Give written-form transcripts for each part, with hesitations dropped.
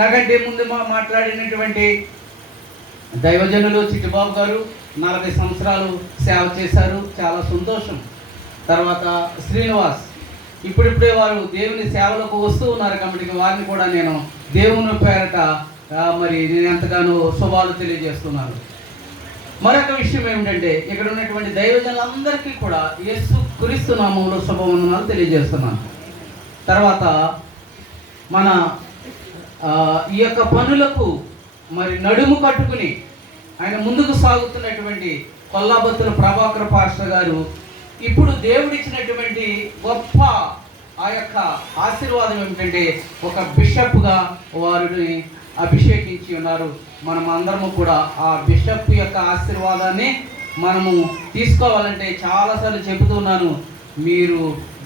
నాకంటే ముందు మాట్లాడినటువంటి దైవజనులు చిట్టిబాబు గారు 40 సంవత్సరాలు సేవ చేశారు, చాలా సంతోషం. తర్వాత శ్రీనివాస్ ఇప్పుడిప్పుడే వారు దేవుని సేవలకు వస్తూ ఉన్నారు కాబట్టి వారిని కూడా నేను దేవుని పేరట మరి నేను ఎంతగానో శుభాలు తెలియజేస్తున్నాను. మరొక విషయం ఏమిటంటే ఇక్కడ ఉన్నటువంటి దైవజనులందరికీ కూడా యేసు క్రీస్తు నామములో శుభవందనాలు తెలియజేస్తున్నాను. తర్వాత మన ఈ యొక్క పనులకు మరి నడుము కట్టుకుని ఆయన ముందుకు సాగుతున్నటువంటి కొల్లాబత్తుల ప్రభాకర్ పాస్టర్ గారు ఇప్పుడు దేవుడిచ్చినటువంటి గొప్ప ఆ యొక్క ఆశీర్వాదం ఏమిటంటే ఒక బిషప్గా వారిని అభిషేకించి ఉన్నారు. మనం అందరము కూడా ఆ బిషప్ యొక్క ఆశీర్వాదాన్ని మనము తీసుకోవాలంటే చాలాసార్లు చెబుతున్నాను, మీరు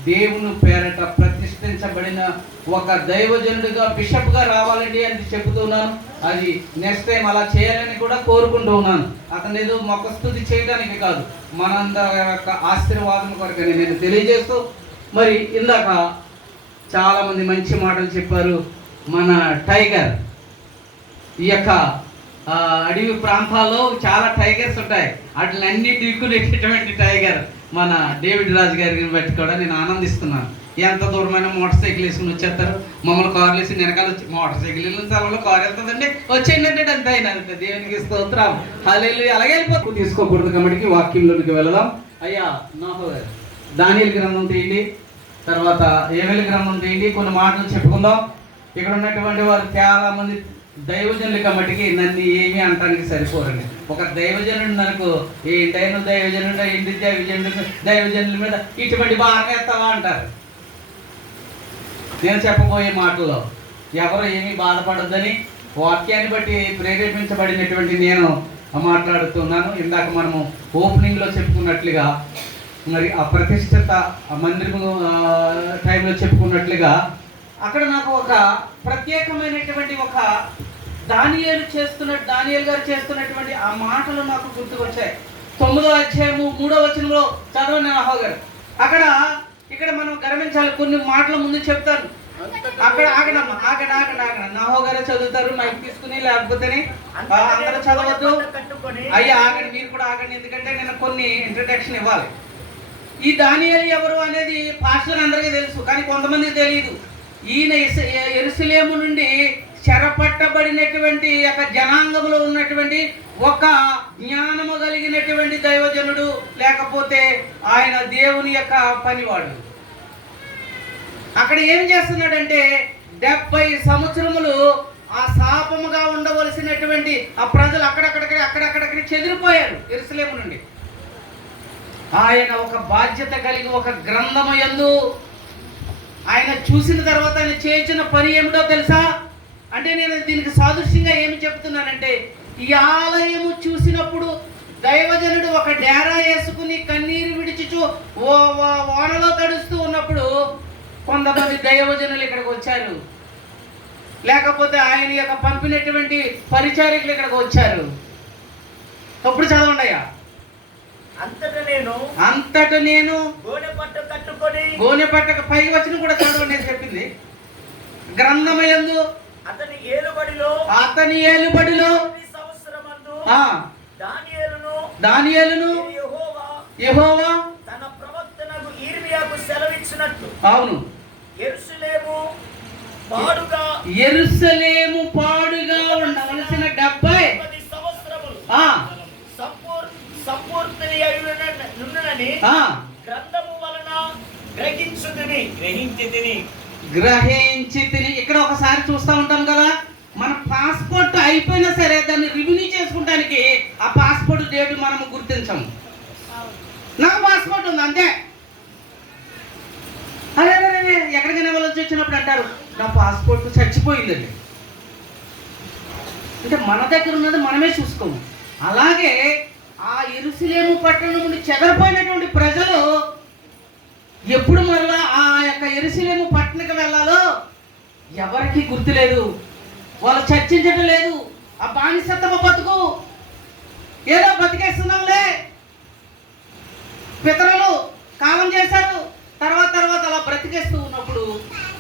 దేవుని పేరట ప్రతిష్ఠించబడిన ఒక దైవజనుడిగా బిషప్గా రావాలండి అని చెబుతున్నాను. అది నెక్స్ట్ టైం అలా చేయాలని కూడా కోరుకుంటూ ఉన్నాను. అతను ఏదో మొక్కస్తుతి చేయడానికి కాదు, మనందరి యొక్క ఆశీర్వాదం కొరకని నేను తెలియజేస్తూ, మరి ఇందాక చాలామంది మంచి మాటలు చెప్పారు. మన టైగర్ ఈ యొక్క అడవి ప్రాంతాల్లో చాలా టైగర్స్ ఉంటాయి, వాటిలన్నీ ఢీక్కునేటటువంటి టైగర్ మన డేవిడ్ రాజు గారిని బట్టి కూడా నేను ఆనందిస్తున్నాను. ఎంత దూరమైన మోటార్ సైకిల్ వేసుకుని వచ్చేస్తారు, మమ్మల్ని కార్లు వేసి వెనకాల వచ్చి మోటార్ సైకిల్ స్థలంలో కారు వెళ్తుందండి వచ్చేయండి అంటే అంతే అయినా దేవునికి స్తోత్రం హల్లెలూయా. అలాగే వెళ్ళిపోతూ తీసుకోకూడదు కాబట్టి వాక్యంలోనికి వెళదాం. అయ్యా దానియేలు గ్రంథం తీయండి, తర్వాత యోవేలు గ్రంథం తీయండి, కొన్ని మాటలు చెప్పుకుందాం. ఇక్కడ ఉన్నటువంటి వారు చాలా మంది దైవజనులు కాబట్టి నన్ను ఏమీ అనటానికి సరిపోరండి. ఒక దైవజనుడు నాకు ఏంటైనా దైవజనుడు ఏంటి దైవజనుల మీద ఇటువంటి భారం ఎత్తావా అంటారు. నేను చెప్పబోయే మాటల్లో ఎవరు ఏమీ బాధపడద్దని వాక్యాన్ని బట్టి ప్రేరేపించబడినటువంటి నేను మాట్లాడుతున్నాను. ఇందాక మనము ఓపెనింగ్లో చెప్పుకున్నట్లుగా మరి ఆ ప్రతిష్ఠిత మందిరం టైంలో చెప్పుకున్నట్లుగా అక్కడ నాకు ఒక ప్రత్యేకమైనటువంటి ఒక దానియేలు గారు చేస్తున్నటువంటి ఆ మాటలు నాకు గుర్తుకొచ్చాయి. 9వ అధ్యాయము 3వ వచనంలో చదవండి నాహో గారు. ఇక్కడ మనం గమనించాలి, కొన్ని మాటల ముందు చెప్తాను. అక్కడ ఆగండి నాహో గారే చదువుతారు, మైక్ తీసుకుని, లేకపోతే అందరూ చదవద్దు. అయ్యా ఆగండి, మీరు కూడా ఆగండి, ఎందుకంటే నేను కొన్ని ఇంట్రడక్షన్ ఇవ్వాలి. ఈ దానియేలు ఎవరు అనేది పాస్టర్లకు అందరికీ తెలుసు, కానీ కొంతమందికి తెలియదు. ఈయన యెరూషలేము నుండి చెరపట్టబడినటువంటి యొక్క జనాంగంలో ఉన్నటువంటి ఒక జ్ఞానము కలిగినటువంటి దైవజనుడు, లేకపోతే ఆయన దేవుని యొక్క పనివాడు. అక్కడ ఏం చేస్తున్నాడంటే 70 సంవత్సరములు ఆ శాపముగా ఉండవలసినటువంటి ఆ ప్రజలు అక్కడక్కడికి చెదిరిపోయారు యెరూషలేము నుండి. ఆయన ఒక బాధ్యత కలిగి ఒక గ్రంథము యందు ఆయన చూసిన తర్వాత ఆయన చేసిన పని ఏమిటో తెలుసా? అంటే నేను దీనికి సాదృశ్యంగా ఏమి చెప్తున్నానంటే, ఈ ఆలయము చూసినప్పుడు దైవజనుడు ఒక డేరా వేసుకుని కన్నీరు విడిచిచు వానలో తడుస్తూ ఉన్నప్పుడు కొంతమంది దైవజనులు ఇక్కడికి వచ్చారు, లేకపోతే ఆయన యొక్క పంపినటువంటి పరిచారికులు ఇక్కడికి వచ్చారు. అప్పుడు చదవండి అయ్యా. అంతట నేను గోనె పట్టక పైకి వచ్చిన కూడా చదవండి నేను చెప్పింది. గ్రంథమయందు అతని ఏలుబడిలో దానియేలును యెహోవా తన ప్రవక్తనగు యిర్మీయాకు సెలవిచ్చినట్లు, అవును, యెరూషలేము పాడుగా ఉండవలసిన 70 సంవత్సరములు సంపూర్తి గ్రంథము వలన గ్రహించి తిని. ఇక్కడ ఒకసారి చూస్తూ ఉంటాం కదా, మన పాస్పోర్ట్ అయిపోయినా సరే దాన్ని రివ్యూ చేసుకుంటానికి ఆ పాస్పోర్ట్ డేట్ మనము గుర్తించము. నాకు పాస్పోర్ట్ ఉంది అంతే, అరే ఎక్కడికైనా వెళ్ళొచ్చి వచ్చినప్పుడు అంటారు నా పాస్పోర్ట్ చచ్చిపోయిందండి. అంటే మన దగ్గర ఉన్నది మనమే చూసుకోము. అలాగే ఆ యెరూషలేము పట్టణం నుండి చెదరిపోయినటువంటి ప్రజలు ఎప్పుడు మళ్ళా ఆ యొక్క యెరూషలేము పట్టణకు వెళ్ళాలో ఎవరికి గుర్తులేదు, వాళ్ళు చర్చించడం లేదు. ఆ బానిసత్వ బతుకు ఏదో బతికేస్తున్నాంలే, పితరులు కాలం చేశారు, తర్వాత అలా బ్రతికేస్తూ ఉన్నప్పుడు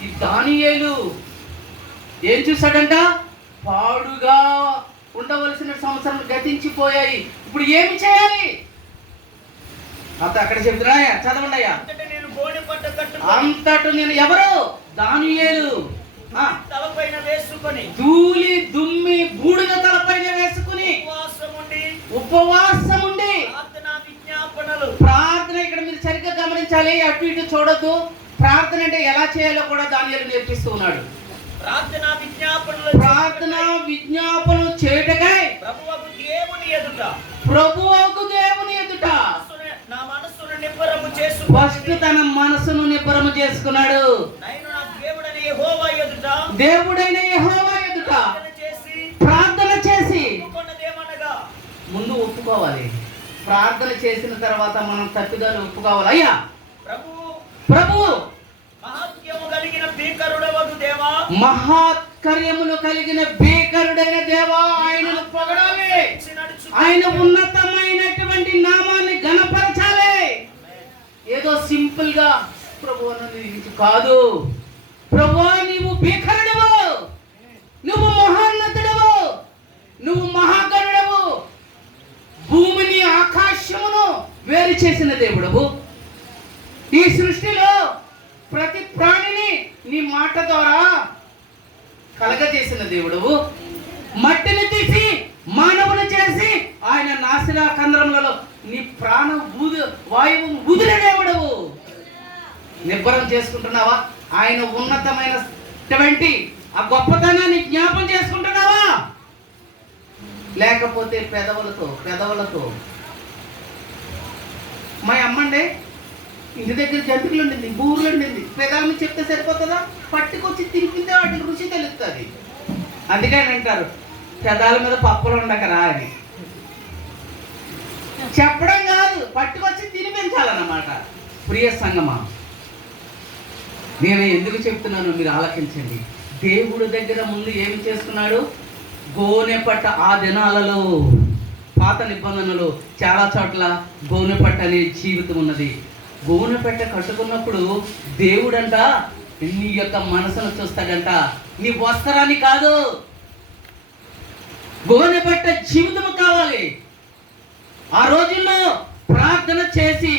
ఈ దానియేలు ఏం చూశాడంట? పాడుగా ఉండవలసిన సంవత్సరం గతించిపోయాయి, ఇప్పుడు ఏమి చేయాలి? అక్కడ చెప్తున్నా, చదవండి అయ్యా. అంతట నేను ఎవరు? దానియేలు తలపైన వేసుకొని, ధూళి దుమ్మి బూడిద తలపైన వేసుకుని ఉపవాసం ఉండి ప్రార్థన. ఇక్కడ మీరు సరిగ్గా గమనించాలి, అటు ఇటు చూడొద్దు. ప్రార్థన అంటే ఎలా చేయాలో కూడా దానియేలు నేర్పిస్తూ ఉన్నాడు. ప్రార్థన విజ్ఞాపనలు చేయుటకై ప్రభువగు దేవుని ఎదుట ఫస్ట్ తన మనసును నిబ్బరము చేసుకున్నాడు. దేవుడైన యెహోవా ఎదుట ప్రార్థన చేసి ముందు ఒప్పుకోవాలి. ప్రార్థన చేసిన తర్వాత మనం తప్పిదాలు ఒప్పుకోవాలి. అయ్యా ప్రభు, మహాత్కార్యములు కలిగిన భీకరుడైన దేవా, ఆయనను పొగడాలి, ఆయన ఉన్నతమైనటువంటి నామాన్ని ఘనపరచాలి. ఏదో సింపుల్ గా ప్రభు అన్నది కాదు. ప్రభు, నీవు భీకరుడవు, నువ్వు మహోన్నతుడవు, నువ్వు మహాగణుడవు, భూమిని ఆకాశమును వేరు చేసిన దేవుడవు, ఈ సృష్టిలో ప్రతి ప్రాణిని నీ మాట ద్వారా కలగజేసిన దేవుడవు, మట్టిని తీసి మానవుని చేసి ఆయన నాసికా కంద్రములలో నీ ప్రాణ వాయువు వదిలిన దేవుడవు. నిబ్బరం చేసుకుంటున్నావా? ఆయన ఉన్నతమైనటువంటి ఆ గొప్పతనాన్ని జ్ఞాపం చేసుకుంటున్నావా? లేకపోతే పెదవులతో మా అమ్మండే ఇంటి దగ్గర జంతువులు ఉండింది, బూర్లు ఉండింది, పెదాలను చెప్తే సరిపోతుందా? పట్టుకొచ్చి తినిపితే వాటికి రుచి తెలుస్తుంది. అందుకని అంటారు, పెదాల మీద పప్పులు ఉండకరా అని. చెప్పడం కాదు, పట్టుకొచ్చి తినిపించాలన్నమాట. ప్రియ సంగమా, నేను ఎందుకు చెప్తున్నాను మీరు ఆలకించండి. దేవుడి దగ్గర ముందు ఏమి చేసుకున్నాడు? గోనెపట్ట. ఆ దినాలలో పాత నిబంధనలు చాలా చోట్ల గోనెపట్ట అనే జీవితం ఉన్నది. గోనెపట్ట కట్టుకున్నప్పుడు దేవుడంట నీ యొక్క మనసును చూస్తాడంట, నీ వస్త్రాన్ని కాదు. గోనెపట్ట జీవితం కావాలి. ఆ రోజుల్లో ప్రార్థన చేసి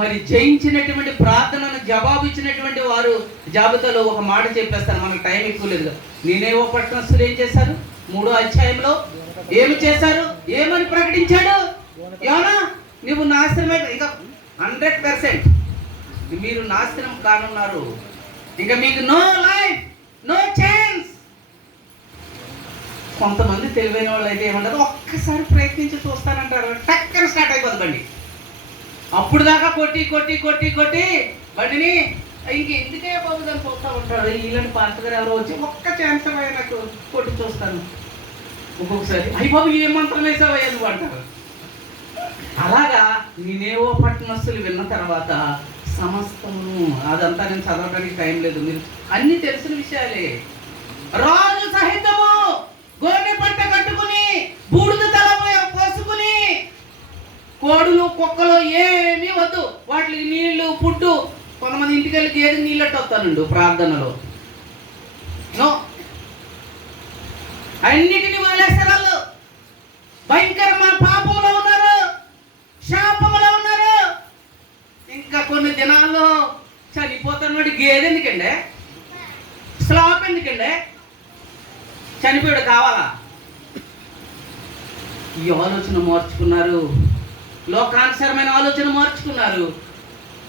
మరి జయించినటువంటి ప్రార్థనను జవాబు ఇచ్చినటువంటి వారు జాబితాలో ఒక మాట చెప్పేస్తాను, మనకు టైం ఎక్కువ లేదు. నేనేవో పట్టణస్తులు ఏం చేశారు? 3వ అధ్యాయంలో ఏమి చేశారు? ఏమని ప్రకటించాడు? ఏమన్నా నువ్వు నాశనమే, ఇంకా 100% మీరు నాశనం కానున్నారు, ఇంకా మీకు నో లైఫ్, నో ఛాన్స్. కొంతమంది తెలివైన వాళ్ళు అయితే ఏమంటారు, ఒక్కసారి ప్రయత్నించి చూస్తానంటారు, టక్కన స్టార్ట్ అయిపోతుంది బండి. అప్పుడు దాకా కొట్టి బండిని ఇంకెందుకే బాబు దాన్ని చూస్తూ ఉంటాడు. వీళ్ళని పాస్టర్ ఎవరో వచ్చి ఒక్క ఛాన్స్ అయ్యా నాకు కొట్టి చూస్తాను. ఒక్కొక్కసారి అయ్యి బాబు ఏ మంత్రం వేసావయ్యా నువ్వు అంటారు. అలాగా నేనేవో పట్టణస్తులు విన్న తర్వాత సమస్తము అదంతా నేను చదవడానికి టైం లేదు, మీరు అన్ని తెలిసిన విషయాలే. రాజు సహితము గోనె పట్ట కట్టుకుని బూడిద తల పోసుకుని, కోడులు కుక్కలు ఏమీ వద్దు, వాటికి నీళ్లు ఫుడ్డు. కొంతమంది ఇంటికి వెళ్ళి గేదె నీళ్ళట్టు వస్తానండు ప్రార్థనలో. నో, అన్నిటిని వదిలేస్తారు వాళ్ళు. భయంకరమైన పాపంలో ఉన్నారు, శాపంలో ఉన్నారు. ఇంకా కొన్ని దినాల్లో చనిపోతున్నాడు. గేదె ఎందుకండి? స్లాప్ ఎందుకండి? చనిపోయాడు కావాలా? ఈ ఆలోచన మార్చుకున్నారు, లోకానుసరమైన ఆలోచన మార్చుకున్నారు.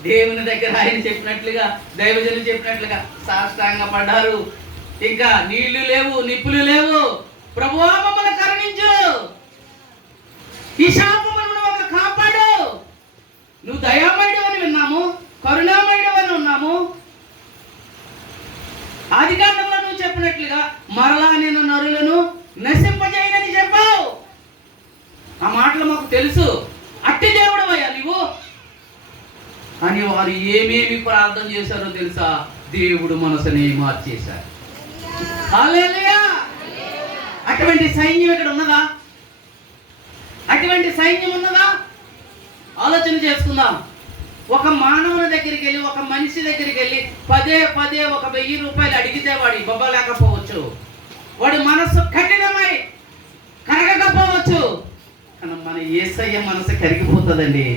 దేవుని దగ్గర ఆయన చెప్పినట్లుగా, దైవజనులు చెప్పినట్లుగా సాష్టాంగ పడ్డారు. ఇంకా నీళ్లు లేవు, నిప్పులు లేవు. ప్రభువా మమ్మల్ని కరుణించు, ఈ శాపమును మమ్మల్ని కాపాడు. నువ్వు దయామయుడు అని విన్నాము, కరుణామయుడు అని ఉన్నాము. ఆదికాండంలో నువ్వు చెప్పినట్లుగా మరలా నేను నరులను నశింపజేయనని చెప్పావు. ఆ మాటలు మాకు తెలుసు. అట్టి దేవుడు అయ్యా నువ్వు అని వారు ఏమేమి ప్రార్థన చేశారో తెలుసా? దేవుడు మనసుని మార్చేశారు. హల్లెలూయా! అటువంటి సైన్యం ఇక్కడ ఉన్నదా? అటువంటి సైన్యం ఉన్నదా? ఆలోచన చేసుకుందాం. ఒక మానవుని దగ్గరికి వెళ్ళి, ఒక మనిషి దగ్గరికి వెళ్ళి పదే పదే ఒక 1000 రూపాయలు అడిగితే వాడి ఇవ్వలేకపోవచ్చు, వాడి మనస్సు కఠినమై కరగకపోవచ్చు. కానీ మన యేసయ్య మనసు కరిగిపోతుందండి.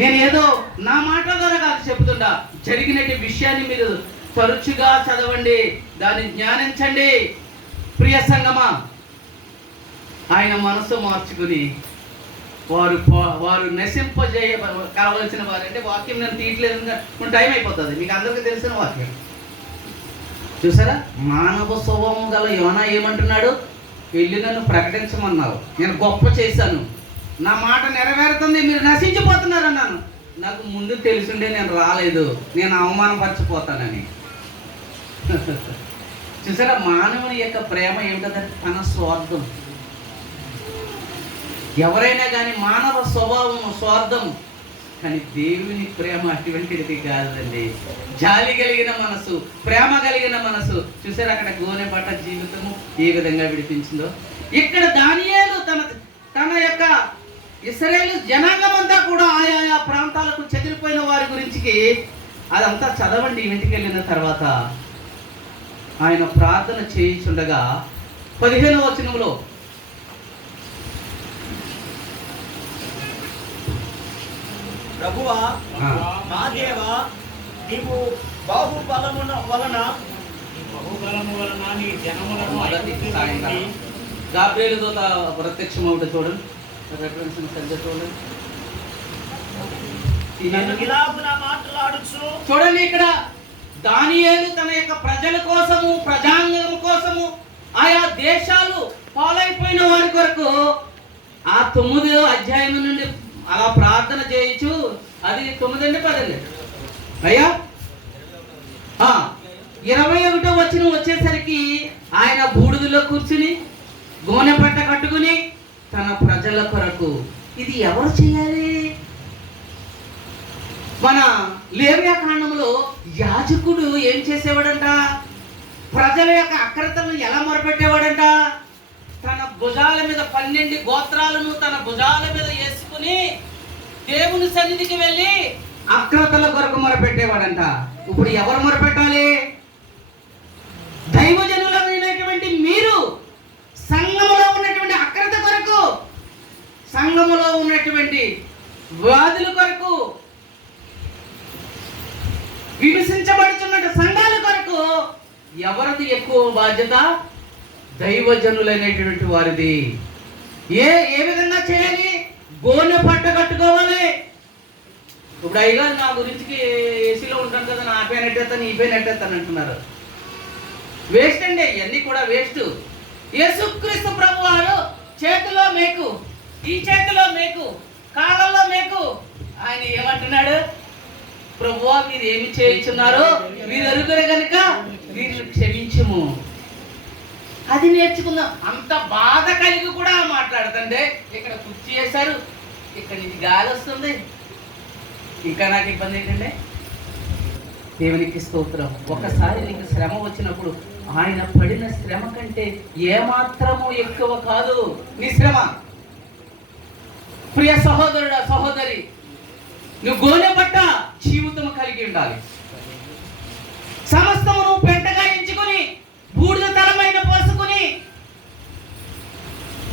నేను ఏదో నా మాట ద్వారా కాదు చెబుతుండా, జరిగినటువంటి విషయాన్ని మీరు తరచుగా చదవండి, దాన్ని జ్ఞానించండి. ప్రియ సంగమా, ఆయన మనసు మార్చుకుని వారు నశింపజేయ కావలసిన వారు. అంటే వాక్యం నేను తీయట్లేదు, టైం అయిపోతుంది, మీకు అందరికీ తెలిసిన వాక్యం. చూసారా, మానవ స్వభావం గల యోనా ఏమంటున్నాడు? వెళ్ళి నన్ను ప్రకటించమన్నావు, నేను గొప్ప చేశాను, నా మాట నెరవేరుతుంది, మీరు నశించిపోతున్నారు అన్నాను. నాకు ముందు తెలుసుండే నేను రాలేదు, నేను అవమానపరచిపోతానని. చూసారా, మానవుని యొక్క ప్రేమ ఏమిటంటే తన స్వార్థం. ఎవరైనా కానీ మానవ స్వభావం స్వార్థం, కానీ దేవుని ప్రేమ అటువంటిది కాదండి. జాలి కలిగిన మనసు, ప్రేమ కలిగిన మనసు. చూసారు అక్కడ గోనె పట్ట జీవితము ఏ విధంగా విడిపించిందో. ఇక్కడ దానియేలు తన యొక్క ఇశ్రాయేలు జనాంగం అంతా కూడా ఆయా ప్రాంతాలకు చెదిరిపోయిన వారి గురించి అదంతా చదవండి ఇంటికి వెళ్ళిన తర్వాత. ఆయన ప్రార్థన చేయించుండగా 15వ వచనంలో, ప్రభువా మా దేవా, నీవు బాహుబలము వలన నీ జనములను గాబ్రియేలు దూత ప్రత్యక్షం అవుట చూడండి, రెఫరెన్స్ సరిగ్గా చూడండి. చూడండి, ఇక్కడ దానియేలు తన యొక్క ప్రజల కోసము, ప్రజాంగం కోసము, ఆయా దేశాలు పాలైపోయిన వారి కొరకు ఆ 9వ అధ్యాయం నుండి అలా ప్రార్థన చేయొచ్చు. అది 9 అండి 10 అయ్యా. 21వ వచనం వచ్చేసరికి ఆయన బూడిదలో కూర్చుని గోనె పట్ట కట్టుకుని తన ప్రజల కొరకు. ఇది ఎవరు చేయాలి? మన లేవియా కాండంలో యాజకుడు ఏం చేసేవాడంట? ప్రజల యొక్క అక్రతలను ఎలా మొరపెట్టేవాడంట? తన భుజాల మీద 12 గోత్రాలను తన భుజాల మీద వేసుకుని దేవుని సన్నిధికి వెళ్ళి అక్రతల కొరకు మొరపెట్టేవాడంట. ఇప్పుడు ఎవరు మొరపెట్టాలి? దైవజనులమైనటువంటి మీరు సంఘములో ఉన్నటువంటి అక్రత కొరకు, సంఘములో ఉన్నటువంటి వ్యాధుల కొరకు, విమర్శించబడుతున్న సంఘాల కొరకు ఎవరిది ఎక్కువ బాధ్యత? దైవజనులైనటువంటి వారిది. ఏ విధంగా చేయాలి? గోనె పట్ట కట్టుకోవాలి. ఇప్పుడు అయ్యగా నా గురించి ఏసీలో ఉంటాను కదా, నా పైన ఎట్టేస్తాను, ఈ పైన ఎట్టేస్తాను అంటున్నారు. వేస్ట్ అండి, ఇవన్నీ కూడా వేస్ట్. యేసుక్రీస్తు ప్రభు వారు చేతిలో మేకు, ఈ చేతిలో మేకు, కాళ్ళల్లో మేకు. ఆయన ఏమంటున్నాడు? ప్రభువా మీరు ఏమి చేయించున్నారో మీరు ఎరుగురు కనుక వీరిని క్షమించుము. అది నేర్చుకుందాం. అంత బాధ కలిగి కూడా మాట్లాడుతుంటే ఇక్కడ కుర్చీ చేశారు, ఇక్కడ నుంచి గాలి వస్తుంది, ఇంకా నాకు ఇబ్బంది ఏంటంటే. దేవునికి స్తోత్రం. ఒకసారి నీకు శ్రమ వచ్చినప్పుడు ఆయన పడిన శ్రమ కంటే ఏమాత్రము ఎక్కువ కాదు నీ శ్రమ. ప్రియ సహోదరుడా, సహోదరి, నువ్వు గోనె పట్ట జీవితం కలిగి ఉండాలి. సమస్తము నువ్వు పెంటగా ఎంచుకొని బూడిద తలమైన పోసుకుని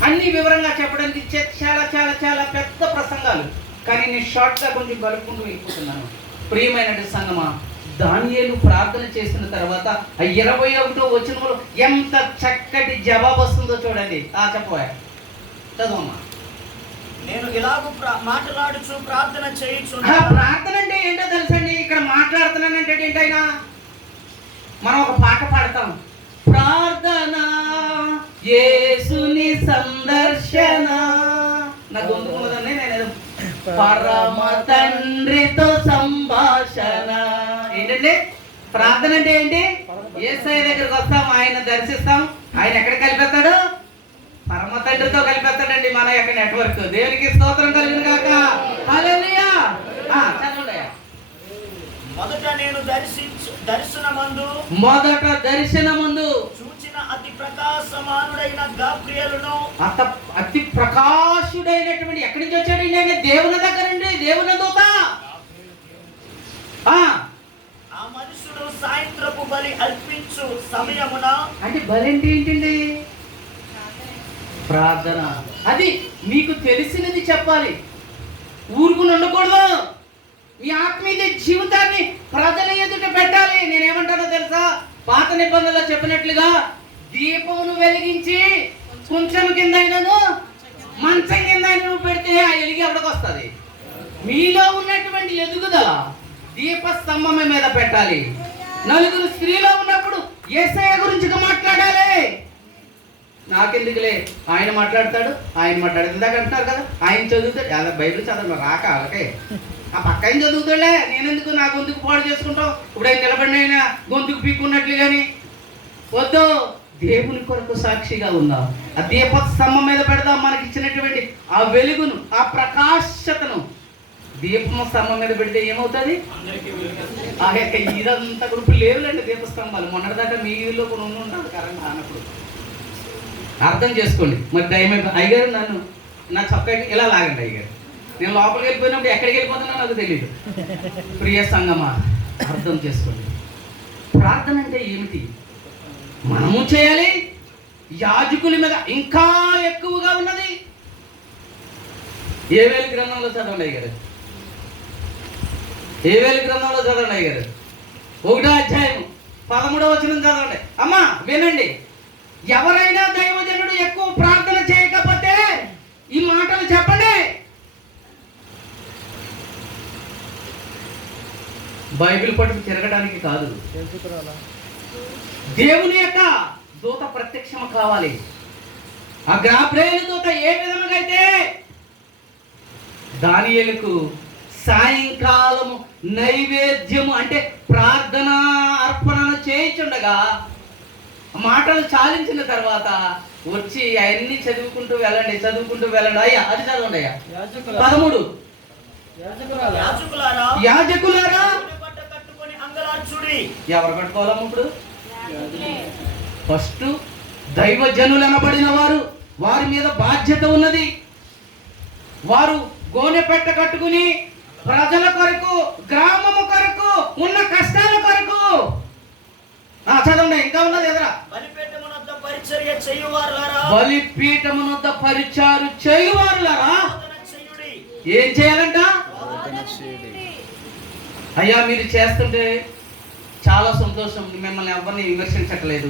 అన్ని వివరంగా చెప్పడానికి చాలా చాలా చాలా పెద్ద ప్రసంగాలు, కానీ నేను షార్ట్గా కొంచెం కలుపుకుంటూ వెళ్ళిపోతున్నాను. ప్రియమైన సంగమా, దానియేలు ప్రార్థన చేసిన తర్వాత 21వ వచనంలో ఎంత చక్కటి జవాబు వస్తుందో చూడండి. చెప్పబోయా, చదవమ్మా. నేను ఇలాగ మాట్లాడుచు ప్రార్థన చేయొచ్చు. ప్రార్థన అంటే ఏంటో తెలుసండి. ఇక్కడ మాట్లాడుతున్నానంటే ఏంటైనా మనం ఒక పాట పాడతాం, ప్రార్థన యేసుని సందర్శన. నా గొంతు ఉన్నదండి, నేను పరమ తండ్రితో సంభాషణ. ఏంటంటే ప్రార్థన అంటే ఏంటి? యేసయ్య దగ్గరికి వస్తాం, ఆయన దర్శిస్తాం. ఆయన ఎక్కడ కలిపేస్తాడు? పరమ తండ్రితో కలిపేస్తాడండి మన యొక్క నెట్వర్క్. దేవునికి స్తోత్రం కలిగిన కాక. హల్లెలూయా. చదవండి. మొదట నేను దర్శనమందు చూచిన అతి ప్రకాశమానుడైన గాబ్రియేలును. అతి ప్రకాశుడైనటువంటి ఎక్కడి నుంచి వచ్చాడు? ఆయన దేవుని దగ్గర నుండి, దేవుని దూత. ఆ మనుషుడు సాయంత్రపు బలి అర్పించు సమయమున, అంటే బలి అంటే ఏంటండి? ప్రార్థన. అది మీకు తెలిసినది చెప్పాలి, ఊరుకుని ఉండకూడదు. మీ ఆత్మీయ జీవితాన్ని ప్రజల ఎదుట పెట్టాలి. నేనేమంటానో తెలుసా? పాత నిబంధనలో చెప్పినట్లుగా దీపమును వెలిగించి కొంచెం కింద అయినను మంచం కింద అయినను పెడితే ఆ ఎలిగి ఎవరికి వస్తుంది? మీలో ఉన్నటువంటి ఎదుగుదల దీపస్తంభం మీద పెట్టాలి. నలుగురు స్త్రీలో ఉన్నప్పుడు యేసయ్య గురించి మాట్లాడాలి. నాకెందుకులే, ఆయన మాట్లాడతాడు. ఇందాక అంటున్నారు కదా, ఆయన చదువుతాడు. అలా బైబిల్ చదవడం రాక అలాగే ఆ పక్క ఆయన చదువుతాడులే, నేనెందుకు నా గొంతుకు పాడు చేసుకుంటాం. ఇప్పుడు ఆయన నిలబడిన ఆయన గొంతుకు పీక్కున్నట్లు కానీ వద్దు. దేవుని కొరకు సాక్షిగా ఉందాం. ఆ దీపస్తంభం మీద పెడదాం. మనకి ఇచ్చినటువంటి ఆ వెలుగును, ఆ ప్రకాశతను దీపం స్తంభం మీద పెడితే ఏమవుతుంది? ఆ యొక్క ఇదంతా కూడా ఇప్పుడు లేవులేండి దీపస్తంభాలు. మొన్నటిదాకా మీ ఇల్లు కూడా ఉండాలి కరెంట్ అన్నప్పుడు. అర్థం చేసుకోండి. మరి టైం అయ్యారు నన్ను నా చొక్కాకి ఇలా లాగండి అయ్యారు. నేను లోపలికి వెళ్ళిపోయినప్పుడు ఎక్కడికి వెళ్ళిపోతున్నా నాకు తెలియదు. ప్రియ సంగమా, అర్థం చేసుకోండి. ప్రార్థన అంటే ఏమిటి? మనము చేయాలి. యాజకుల మీద ఇంకా ఎక్కువగా ఉన్నది. ఏవేలు గ్రంథంలో చదవండి అయ్యారు. ఏవేలు గ్రంథంలో చదవండి అయ్యారు. 1వ అధ్యాయం 13వ వచనం చదవండి. అమ్మా వినండి. ఎవరైనా దైవజనుడు ఎక్కువ ప్రార్థన చేయకపోతే ఈ మాటలు చెప్పండి. బైబిల్ పట్టుకు తిరగడానికి కాదు, దేవుని యొక్క దూత ప్రత్యక్షం కావాలి. ఆ గాబ్రియేలు దూత ఏ విధంగా అయితే దానియేలుకు సాయంకాలము నైవేద్యము అంటే ప్రార్థన అర్పణను చేయించుండగా మాటలు చాలించిన తర్వాత వచ్చి అవన్నీ చదువుకుంటూ వెళ్ళండి. అయ్యా అది చదవండి అయ్యా. 13 యాజకులారా ఎవరు కట్టుకోవాలమ్మ? ఇప్పుడు ఫస్ట్ దైవజనులు అనబడిన వారి మీద బాధ్యత ఉన్నది. వారు గోనె పెట్ట కట్టుకుని ప్రజల కొరకు, గ్రామము కొరకు, ఉన్న కష్టాల కొరకు చదవండి. ఇంకా ఉన్నది ఎదురా. బలిపీఠమునొద్ద పరిచర్య చేయువారులారా ఏం చేయాలంట? అయ్యా మీరు చేస్తుంటే చాలా సంతోషం, మిమ్మల్ని ఎవరిని విమర్శించట్లేదు.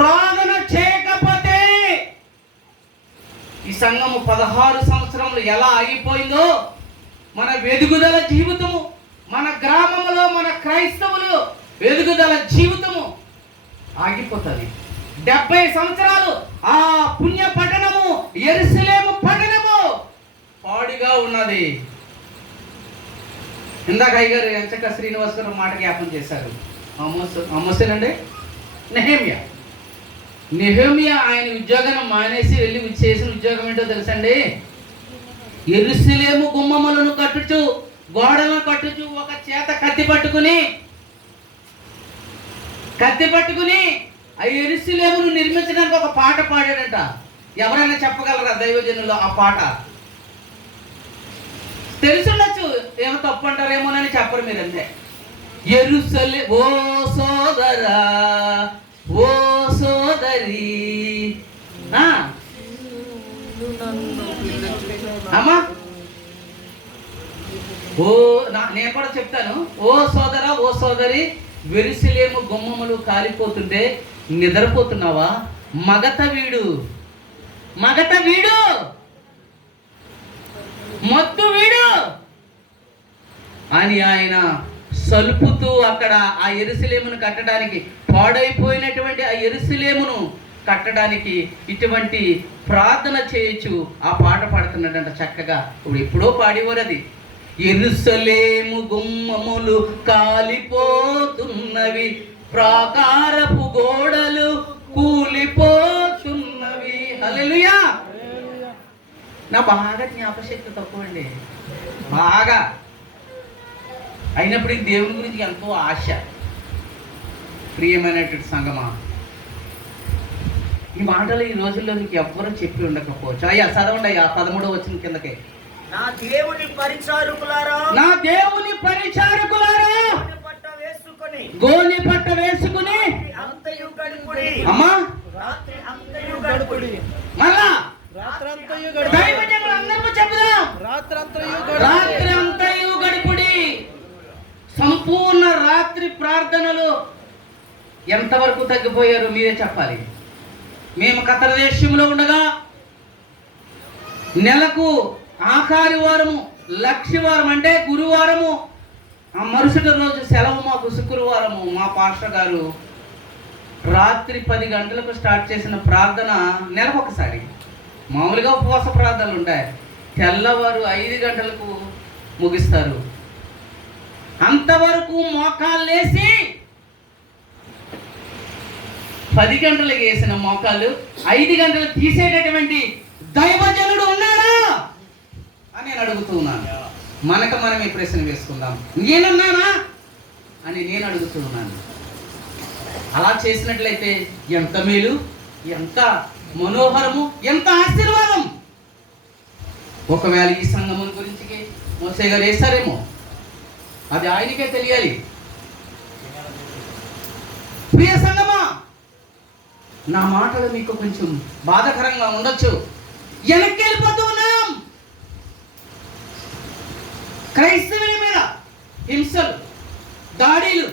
రోదన చేయకపోతే ఈ సంఘము 16 సంవత్సరములు ఎలా ఆగిపోయిందో, మన ఎదుగుదల జీవితము, మన గ్రామంలో మన క్రైస్తవులు ఎదుగుదల జీవితము ఆగిపోతుంది. 70 సంవత్సరాలు ఆ పుణ్య పట్టణము యెరూషలేము పట్టణము పాడిగా ఉన్నది. ఇందాక అయ్యగారు ఎంచక్క శ్రీనివాస్ గారు మాట జ్ఞాపం చేశారు. అమ్మోసేనండి నెహెమ్యా ఆయన ఉద్యోగాన్ని మానేసి వెళ్ళి చేసిన ఉద్యోగం ఏంటో తెలుసండి? యెరూషలేము గుమ్మములను కట్టుచు, గోడలను కట్టుచు, ఒక చేత కత్తి పట్టుకుని ఆ యెరూషలేమును నిర్మించడానికి ఒక పాట పాడాడంట. ఎవరైనా చెప్పగలరా దైవజనులు ఆ పాట? తెలుసుండొచ్చు, ఏమో తప్పు అంటారేమోనని చెప్పరు మీరంతే. ఓ సోదరా, ఓ సోదరి, అమ్మా నేను కూడా చెప్తాను. ఓ సోదరా, ఓ సోదరి, యెరూషలేము గుమ్మములు కాలిపోతుంటే నిద్రపోతున్నావా? మగత వీడు మొద్దు వీడు అని ఆయన సలుపుతూ అక్కడ ఆ యెరూషలేమును కట్టడానికి, పాడైపోయినటువంటి ఆ యెరూషలేమును కట్టడానికి ఇటువంటి ప్రార్థన చేయొచ్చు. ఆ పాట పాడుతున్నాడంట చక్కగా. ఇప్పుడు ఎప్పుడో పాడేవారు అది. యెరూషలేము గుమ్మములు కాలిపోతున్నవి, ప్రాకారపు గోడలు కూలిపోతున్నవి. హల్లెలూయా. నా బాగా జ్ఞాపశక్తి తక్కువండి, బాగా. అయినప్పుడు దేవుని గురించి ఎంతో ఆశ. ప్రియమైనటువంటి సంగమా, ఈ మాటలు ఈ రోజుల్లో నీకు ఎవ్వరూ చెప్పి ఉండకపోవచ్చు. అయ్యా చదవండి అయ్యా 13వ వచనం కిందకే. నా దేవుని పరిచారకులారా, నా దేవుని పరిచారకులారా, గోని పట్ట వేసుకుని అంతయు గడుపుడి. అమ్మా రాత్రి అంతయు గడుపుడి. మళ్ళా రాత్రంతయు దైవజనులందరూ చెబుదాం, రాత్రి అంతయు గడుపుడి. సంపూర్ణ రాత్రి ప్రార్థనలు ఎంతవరకు తగ్గిపోయారు మీరే చెప్పాలి. మేము కతర దేశంలో ఉండగా నెలకు ఆఖరి వారము లక్షవారం అంటే గురువారము, ఆ మరుసటి రోజు సెలవు మాకు శుక్రవారము. మా పాస్టర్ గారు రాత్రి 10 గంటలకు స్టార్ట్ చేసిన ప్రార్థన నెలకు ఒకసారి. మామూలుగా ఉపవాస ప్రార్థనలు ఉంటాయి, తెల్లవారు 5 గంటలకు ముగిస్తారు. అంతవరకు మోకాళ్ళు వేసి 10 గంటలకు వేసిన మోకాళ్ళు 5 గంటలు తీసేటటువంటి దైవజనుడు ఉన్నాడా అని నేను అడుగుతున్నాను. మనకు మనం ఈ ప్రశ్న వేసుకుందాం, నేనున్నానా అని నేను అడుగుతున్నాను. అలా చేసినట్లయితే ఎంత మేలు, ఎంత మనోహరము, ఎంత ఆశీర్వాదం. ఒకవేళ ఈ సంఘముల గురించి మోసే గారు వేశారేమో, అది ఆయనకే తెలియాలి. ప్రియ సంగమా, నా మాటలు మీకు కొంచెం బాధాకరంగా ఉండొచ్చు. వెనక్కి వెళ్ళిపోతూ ఉన్నాం. క్రైస్తవుల మీద హింసలు, దాడులు,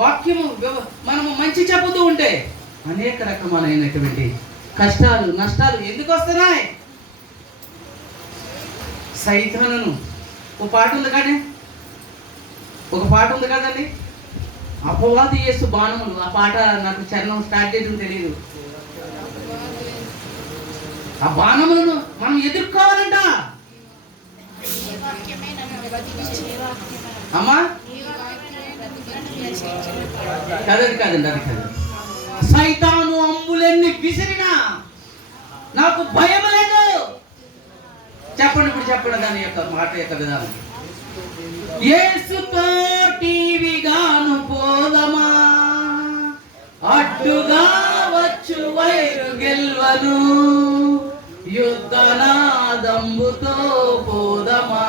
వాక్యము మనము మంచి చెబుతూ ఉంటే అనేక రకమైనటువంటి కష్టాలు, నష్టాలు ఎందుకు వస్తున్నాయి? సైతానును ఒక పాట ఉంది కదండి, అపవాది యేసు బాణములు. ఆ పాట నాకు చరణం స్టార్ట్ చేయడం తెలియదు. ఆ బాణములను మనం ఎదుర్కోవాలంట. అమ్మా కాదండి, అది కాదు. సైతాను అంబులన్నీ విసిరినా నాకు భయం లేదు. చెప్పండి దాని యొక్క మాట యొక్క విధానం. యేసుతో టీవీగాను పోదమా, అడ్డుగా వచ్చు వైరు గెల్వను, యుద్ధనాదంబుతో పోదమా.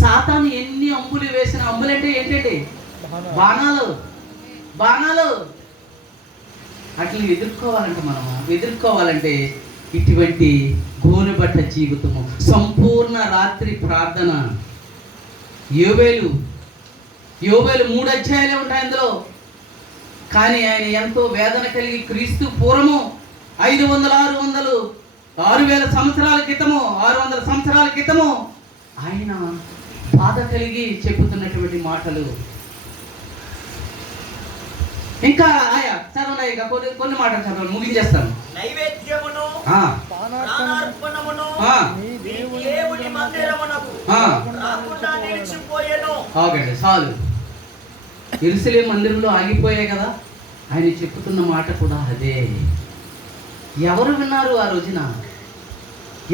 సాతాను ఎన్ని అంబులు వేసిన, అంబులంటే ఏంటండి? బాణాలు. అట్లా ఎదుర్కోవాలంటే ఇటువంటి గోనెబట్ట జీవితము, సంపూర్ణ రాత్రి ప్రార్థన. యోబేలు 3 అధ్యాయాలే ఉంటాయి అందులో. కానీ ఆయన ఎంతో వేదన కలిగి క్రీస్తు పూర్వము 600 సంవత్సరాల క్రితము, 600 సంవత్సరాల క్రితము ఆయన బాధ కలిగి చెబుతున్నటువంటి మాటలు. ఇంకా చదవండి, ఇంకా కొన్ని మాటలు చదవండి, ముగించేస్తాను. నైవేద్యమును, ప్రాణార్పణమును దేవుని మందిరమునకు రాకుండా నిలిచిపోయెను. ఆగండి, చాలు. యెరూషలేము మందిరంలో ఆగిపోయాయి కదా, ఆయన చెప్పుతున్న మాట కూడా అదే. ఎవరు విన్నారు ఆ రోజున?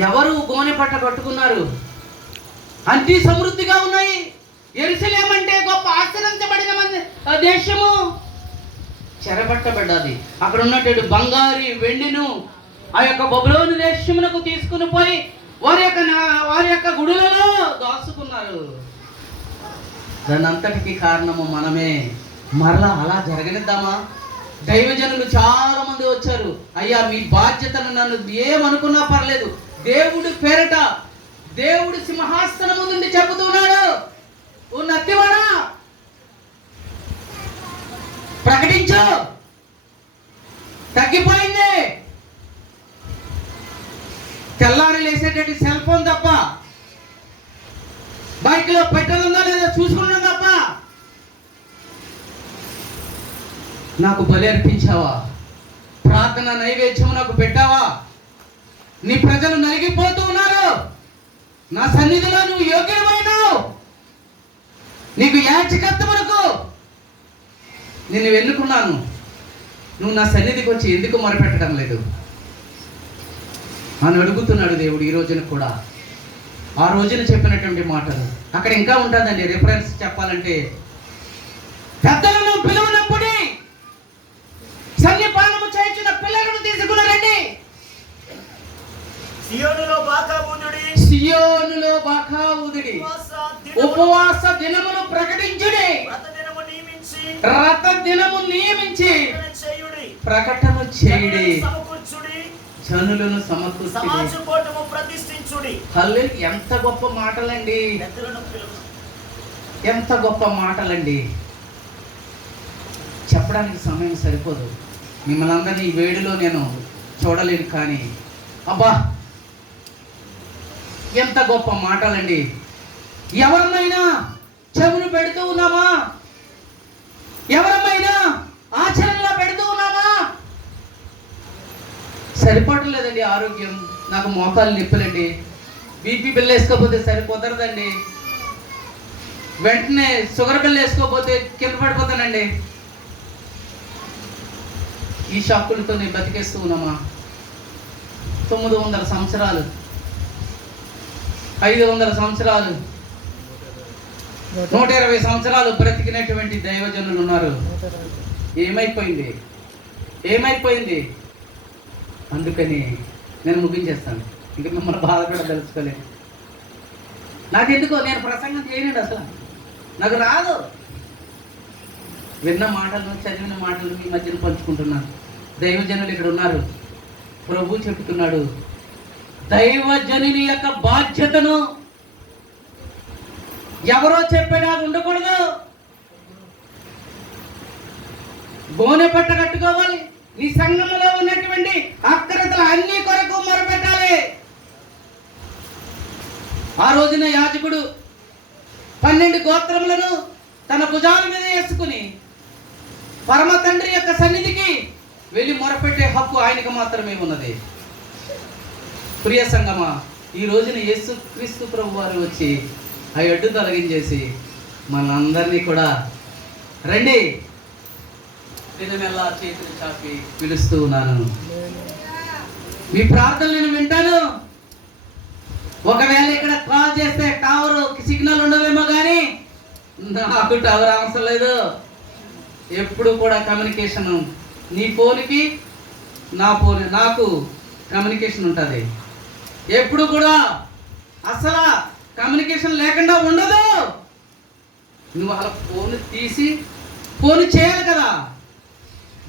ఎవరు గోనె పట్ట కట్టుకున్నారు? అన్ని సమృద్ధిగా ఉన్నాయి. యెరూషలేము అంటే గొప్ప ఆశ్రయించబడిన దేశము చెరబట్టబడ్డది. అక్కడ ఉన్నటువంటి బంగారు వెండిను ఆ యొక్క బబులోను దేశమునకు తీసుకుని పోయి వారి యొక్క గుడులలో దాచుకున్నారు. దాని అంతటికి కారణము మనమే. మరలా అలా జరగనిద్దామా? దైవజనులు చాలా మంది వచ్చారు. అయ్యా, మీ బాధ్యతను నన్ను ఏమనుకున్నా పర్లేదు, దేవుడి పేరట దేవుడి సింహాసనము నుండి చెబుతున్నాడు, ఓ నత్తివాడా ప్రకటించు, తగ్గిపోయింది. తెల్లారి లేసేటట్టు సెల్ ఫోన్ తప్ప, బైక్లో పెట్రోల్ ఉందో లేదో చూసుకున్నాం తప్ప నాకు బలి అర్పించావా? ప్రార్థన నైవేద్యం నాకు పెట్టావా? నీ ప్రజలు నలిగిపోతూ ఉన్నారు. నా సన్నిధిలో నువ్వు యోగ్యమైనావు. నీకు యాచకత్వమునకు నిన్ను ఎన్నుకున్నాను. నువ్వు నా సన్నిధికి వచ్చి ఎందుకు మొరపెట్టడం లేదు అని అడుగుతున్నాడు దేవుడు ఈ రోజున కూడా. ఆ రోజున చెప్పినటువంటి మాటలు అక్కడ ఇంకా ఉంటుందండి. రిఫరెన్స్ చెప్పాలంటే, పెద్దలను పిలువనప్పుడు సన్నిపానము చేయించిన పిల్లలను తీసుకున్నారండి. సియోనులో బాకా ఊదుడి, ఉపవాస దినమును ప్రకటించుడి. రథ దినము నియమించి ప్రకటన చేయుడి. జనులను సమకూర్చుడి. ప్రతిష్ఠించుడి. హల్లెలూయా. ఎంత గొప్ప మాటలండి, ఎంత గొప్ప మాటలండి. చెప్పడానికి సమయం సరిపోదు. మిమ్మల్ని అందరినీ ఈ వేడిలో నేను చూడలేను, కానీ అబ్బా ఎంత గొప్ప మాటలండి. ఎవరినైనా చెవులు పెడుతూ ఉన్నామా? ఎవరమైనా ఆచరణలో పెడుతూ ఉన్నామా? సరిపడలేదండి ఆరోగ్యం. నాకు మోకాలు నొప్పులండి. బీపీ బిల్ వేసుకోకపోతే సరిపోతారండి. వెంటనే షుగర్ బిల్ వేసుకోకపోతే కింద పడిపోతానండి. ఈ షాకులతో నేను బతికేస్తూ ఉన్నామా? 900 సంవత్సరాలు, 500 సంవత్సరాలు, 120 సంవత్సరాలు బ్రతికినటువంటి దైవజనులు ఉన్నారు. ఏమైపోయింది? ఏమైపోయింది? అందుకని నేను ముగించేస్తాను. ఇంకా మిమ్మల్ని బాధ కూడా తెలుసుకోలేదు. నాకెందుకో నేను ప్రసంగం చేయలేడు, అసలు నాకు రాదు. విన్న మాటలు, చదివిన మాటలు మీ మధ్యన పంచుకుంటున్నాను. దైవజనులు ఇక్కడ ఉన్నారు. ప్రభు చెప్తున్నాడు, దైవజనుని యొక్క బాధ్యతను ఎవరో చెప్పేలా ఉండకూడదు. గోనె పట్ట కట్టుకోవాలి. నీ సంఘంలో ఉన్నటువంటి అక్రతలు అన్ని కొరకు మొరపెట్టాలి. ఆ రోజున యాజకుడు 12 గోత్రములను తన భుజాల మీద వేసుకుని పరమ తండ్రి యొక్క సన్నిధికి వెళ్ళి మొరపెట్టే హక్కు ఆయనకు మాత్రమే ఉన్నది. ప్రియ సంగమా, ఈ రోజున యేసు క్రీస్తు ప్రభు వారు వచ్చి ఆ అడ్డు తొలగించేసి మనందరినీ కూడా రండి దినమెల్లా చేతులు చాపి పిలుస్తూ ఉన్నాను. మీ ప్రార్థనలు నేను వింటాను. ఒకవేళ ఇక్కడ కాల్ చేస్తే టవర్ సిగ్నల్ ఉండవేమో, కానీ నాకు టవర్ అవసరం లేదు. ఎప్పుడు కూడా కమ్యూనికేషన్, నీ ఫోన్కి నాకు కమ్యూనికేషన్ ఉంటుంది. ఎప్పుడు కూడా అసలు కమ్యూనికేషన్ లేకుండా ఉండదు. నువ్వు వాళ్ళ ఫోన్ తీసి ఫోన్ చేయాలి కదా.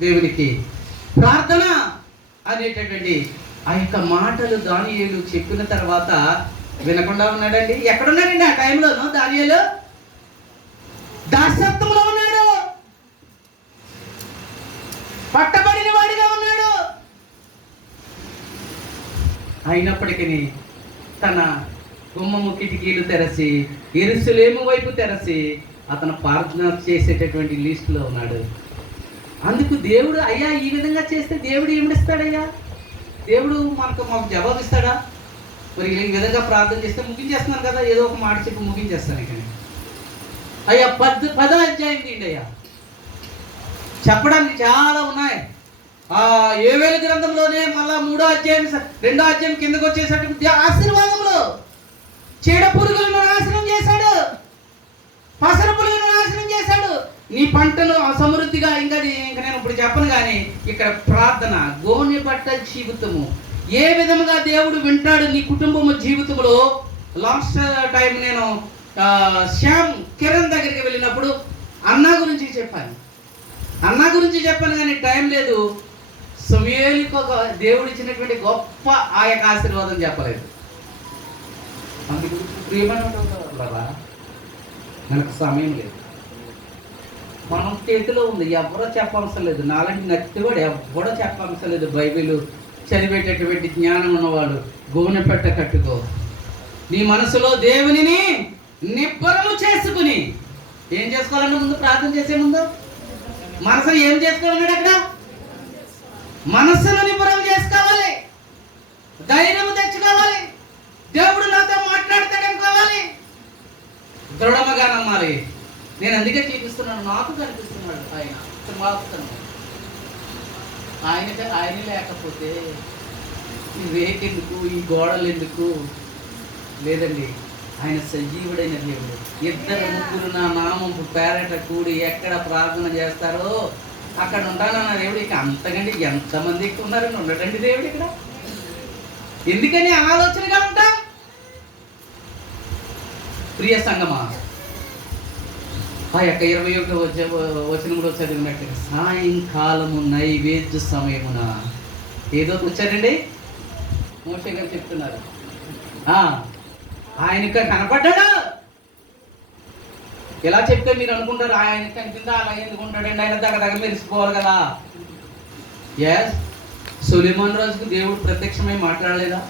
దేవునికి ప్రార్థన అనేటటువంటి ఆ యొక్క మాటలు దానియేలు చెప్పిన తర్వాత వినకుండా ఉన్నాడండి. ఎక్కడున్నాడండి ఆ టైంలోనూ? దానియేలు దాసత్వంలో ఉన్నాడు, పట్టబడిన వాడిగా ఉన్నాడు. అయినప్పటికీ తన గుమ్మము కిటికీలు తెరచి యెరూషలేము వైపు తెరచి అతను ప్రార్థన చేసేటటువంటి లిస్టులో ఉన్నాడు. అందుకు దేవుడు, అయ్యా ఈ విధంగా చేస్తే దేవుడు ఏమిస్తాడయ్యా? దేవుడు మాకు జవాబిస్తాడా? మరి ఈ విధంగా ప్రార్థన చేస్తే ముగించేస్తున్నాను కదా, ఏదో ఒక మాట చెప్పి ముగించేస్తాను. ఇక అయ్యా 10వ అధ్యాయం తీయండి అయ్యా. చెప్పడానికి చాలా ఉన్నాయి. యోవేలు గ్రంథంలోనే మళ్ళా 3వ అధ్యాయం 2వ అధ్యాయం కిందకు వచ్చేసరికి ఆశీర్వాదంలో చీడ పురుగులను నాశనం చేశాడు, పసర పురుగులను నాశనం చేశాడు. నీ పంటను సమృద్ధిగా ఇంకా నేను ఇప్పుడు చెప్పను, కానీ ఇక్కడ ప్రార్థన, గోనె పట్ట జీవితము ఏ విధముగా దేవుడు వింటాడు నీ కుటుంబము జీవితంలో. లాస్ట్ టైం నేను శ్యామ్ కిరణ్ దగ్గరికి వెళ్ళినప్పుడు అన్న గురించి చెప్పాను కానీ టైం లేదు. సమూయేలుకు దేవుడు ఇచ్చినటువంటి గొప్ప ఆ యొక్క ఆశీర్వాదం చెప్పలేదు. అందుకు ప్రియమైన మనకు సమయం లేదు. మనం చేతిలో ఉంది, ఎవరో చెప్పవసరం లేదు. నాలాంటి నచ్చివాడు ఎవరో చెప్పవసరం లేదు. బైబిల్ చదివేటటువంటి జ్ఞానం ఉన్నవాడు గోనె పెట్ట కట్టుకో. నీ మనసులో దేవునిని నిబ్బరము చేసుకుని ఏం చేసుకోవాలన్నా ముందు ప్రార్థన చేసే ముందు మనసును ఏం చేసుకోవాలన్నాడు అక్కడ? మనస్సును నిబ్బరం చేసుకోవాలి, ధైర్యం తెచ్చుకోవాలి, దేవుడు నాతో మాట్లాడతాడు అనుకోవాలి, దృఢముగా నమ్మాలి. నేను అందుకే చూపిస్తున్నాను, నాకు కనిపిస్తున్నాడు ఆయన సింహాసనం. ఆయన లేకపోతే ఈ రేకెందుకు, ఈ గోడలు ఎందుకు? లేదండి, ఆయన సజీవుడైన దేవుడు. 2-3 నా నామం పేరట కూడి ఎక్కడ ప్రార్థన చేస్తారో అక్కడ ఉంటానన్న దేవుడు. ఇక అంతకంటే ఎంతమంది ఎక్కువ ఉన్నారని ఉండటండి దేవుడు ఇక్కడ. ఎందుకని ఆలోచనగా ఉంటాం? ప్రియ సంగమా, ఆ యొక్క 21వ వచనంలో చదివినట్టుగా సాయంకాలము నైవేద్య సమయమున ఏదో వచ్చారండి మోషే గారు చెప్తున్నారు. ఆయనకి కనపడ్డాడు. ఎలా చెప్తే మీరు అనుకుంటారు ఆయన కింద అలా ఎందుకు ఉంటాడండి, ఆయన దగ్గర మెరిసిపోవాలి కదా. ఎస్, సొలొమోను రాజుకు దేవుడు ప్రత్యక్షమై మాట్లాడలేదా?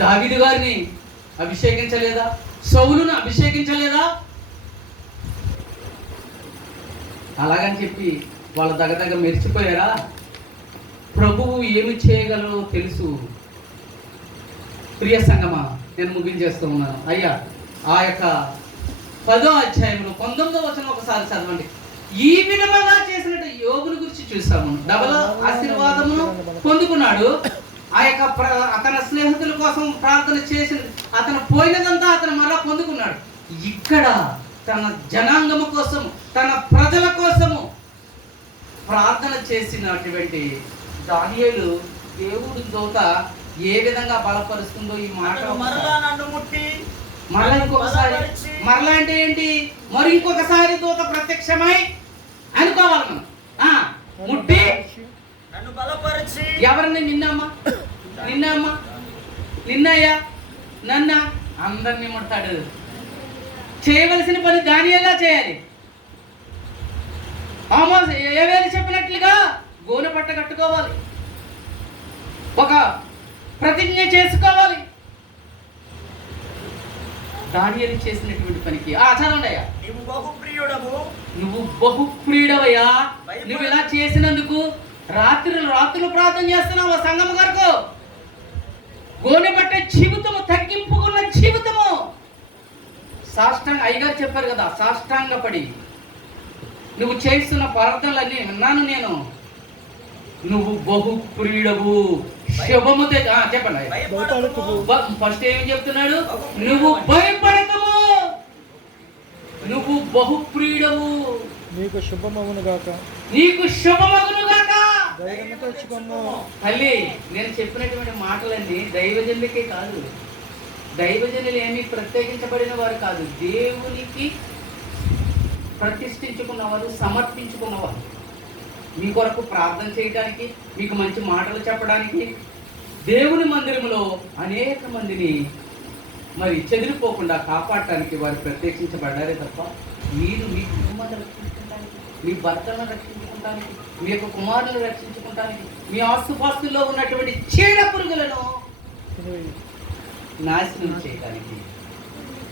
దావీదు గారిని అభిషేకించలేదా? సౌలును అభిషేకించలేదా? అలాగని చెప్పి వాళ్ళ దగ్గర మెరిచిపోయారా? ప్రభువు ఏమి చేయగలరో తెలుసు. ప్రియ సంగమా, నేను ముగించేస్తూ ఉన్నాను. అయ్యా, ఆ యొక్క 10వ అధ్యాయంలో 19వ వచనం ఒకసారి చదవండి. ఈ విధముగా చేసినట్టు యోగుని గురించి చూసాము. డబల్ ఆశీర్వాదమును పొందుకున్నాడు. ఆ యొక్క అతని స్నేహితుల కోసం ప్రార్థన చేసిన అతను పోయినదంతా అతను మరలా పొందుకున్నాడు. ఇక్కడ తన జనాంగము కోసం, తన ప్రజల కోసము ప్రార్థన చేసినటువంటి దానియేలు దేవుడి దూత ఏ విధంగా బలపరుస్తుందో ఈ మాట. మరలా ఇంకొకసారి, మరలా అంటే ఏంటి? మరి ఇంకొకసారి దూత ప్రత్యక్షమై అనుకోవాలి మనం. ముట్టి నన్ను బలపరిచి, ఎవరిని? నిన్నమ్మా, నిన్నయ్యా, నన్న అందరినీ ముడతాడు. చేయవలసిన పని దానియేలా చేయాలి. ఆమోస్ ఏవేలు చెప్పినట్లుగా గోనె పట్ట కట్టుకోవాలి, ఒక ప్రతిజ్ఞ చేసుకోవాలి. దానియేలు చేసినటువంటి పనికి చదవండి అయ్యా. నువ్వు బహుప్రియుడవయ్యా. నువ్వు ఇలా చేసినందుకు రాత్రులు ప్రార్థన చేస్తున్నావు సంఘం కొరకు. గోనె పట్ట జీవితము, తగ్గింపుకున్న జీవితము. సాష్టాంగ అయ్యగారు చెప్పారు కదా, సాష్టాంగపడి నువ్వు చేస్తున్న ప్రార్థనలన్నీ విన్నాను నేను. నువ్వు బహుప్రియుడవు. శుభము చెప్పండి. ఫస్ట్ ఏమి చెప్తున్నాడు? నువ్వు భయపడతావు, నువ్వు బహుప్రియుడవు, నీకు శుభమగును గాక, నీకు శుభమగును గాక. తల్లి, నేను చెప్పినటువంటి మాటలన్నీ దైవజనులకే కాదు, దైవజనులు ఏమీ ప్రత్యేకించబడిన వారు కాదు, దేవునికి ప్రతిష్ఠించుకున్నవారు, సమర్పించుకున్నవారు. మీ కొరకు ప్రార్థన చేయడానికి, మీకు మంచి మాటలు చెప్పడానికి, దేవుని మందిరంలో అనేక మందిని మరి చెదిరిపోకుండా కాపాడటానికి వారు ప్రత్యేకించబడ్డారే తప్ప మీరు మీ కుటుంబాన్ని రక్షించుకోవడానికి, మీ భర్తలను రక్షించుకోవడానికి, మీ యొక్క కుమారులను రక్షించుకోవడానికి, మీ ఆస్తుపాస్తుల్లో ఉన్నటువంటి చీడ పురుగులను నాశనం చేయడానికి.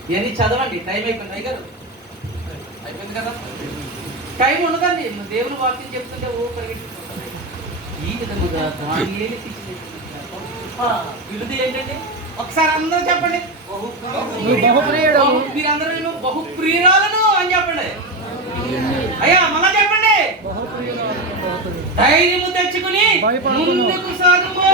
ఇవన్నీ చదవండి. టైం అయిపోయింది అయ్యారు, అయిపోయింది కదా. టైం ఉండదండి. దేవుని వాక్యం చెప్తుంటే పరిగెట్టుకుంటుంది. ఈ విధముగా దానియేలుకి విలుది ఏంటండి? ఒకసారి అందరూ చెప్పండి. మీరందరూ నేను బహుప్రియురాలను అని చెప్పండి. అయ్యా మళ్ళా చెప్పండి. ధైర్యము తెచ్చుకుని ముందుకు సాగుము.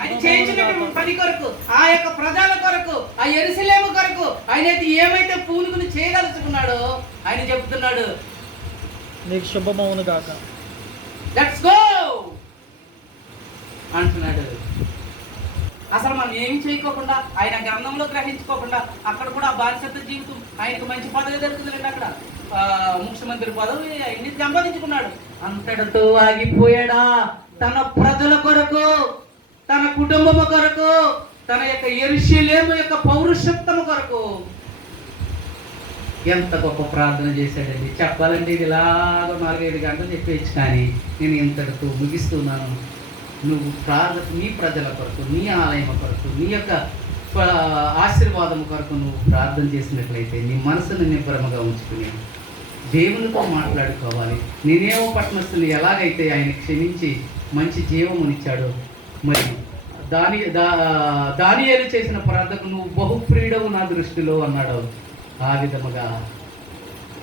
ఆయన చేయించినటువంటి పని కొరకు, ఆ యొక్క ప్రజల కొరకు, ఆ యెరూషలేము కొరకు ఆయన ఏమైతే పూనుకుని చేయదలుచుకున్నాడో ఆయన చెప్తున్నాడు, నీకు శుభమవును గాక, లెట్స్ గో అంటున్నాడు. అసలు మనం ఏం చేయకోకుండా, ఆయన గ్రంథంలో గ్రహించుకోకుండా అక్కడ కూడా బాధ్యత జీవితం, ఆయనకు మంచి పదవి దొరుకుతుందండి. అక్కడ ముఖ్యమంత్రి పదవి ఆయన్ని సంపాదించుకున్నాడు. అంతటితో ఆగిపోయాడా? తన ప్రజల కొరకు, తన కుటుంబము కొరకు, తన యొక్క యెరూషలేము యొక్క పౌరుషత్వము కొరకు ఎంత గొప్ప ప్రార్థన చేశాడండి. చెప్పాలంటే ఇది ఇలాగ 4-5 గంటలు చెప్పేచ్చు, కానీ నేను ఇంతటితో ముగిస్తున్నాను. నువ్వు నీ ప్రజల కొరకు, నీ ఆలయం కొరకు, నీ యొక్క ఆశీర్వాదం కొరకు నువ్వు ప్రార్థన చేసినట్లయితే నీ మనసును నిబ్బరముగా ఉంచుకుని దేవునితో మాట్లాడుకోవాలి. నేనేమో పట్టణస్తుని ఎలాగైతే ఆయన క్షమించి మంచి జీవమునిచ్చాడో, మరి దానియేలు చేసిన ప్రార్థనకు నువ్వు బహుప్రియుడవు నా దృష్టిలో అన్నాడు. ఆ విధముగా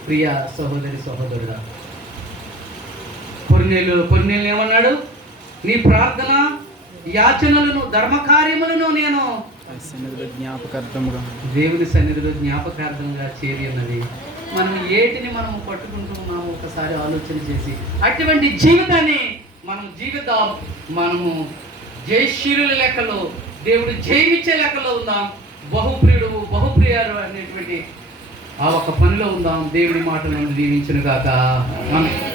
ప్రియ సహోదరుడా, కొర్నేలు ఏమన్నాడు? నీ ప్రార్థన యాచనలను, ధర్మకార్యములను నేను దేవుని సన్నిధిలో జ్ఞాపకార్థంగా చేరి ఉన్నది. మనం ఏటిని మనం పట్టుకుంటూ ఉన్నాము ఒకసారి ఆలోచన చేసి అటువంటి జీవితాన్ని మనం జీవిద్దాం. మనము జయశీలుల లెక్కలో, దేవుడు జయమిచ్చే లెక్కలో ఉందాం. బహుప్రియుడు, బహుప్రియాలు అనేటువంటి ఆ ఒక్క పనిలో ఉందాం. దేవుడి మాటలను దీవించును గాక. ఆమేన్.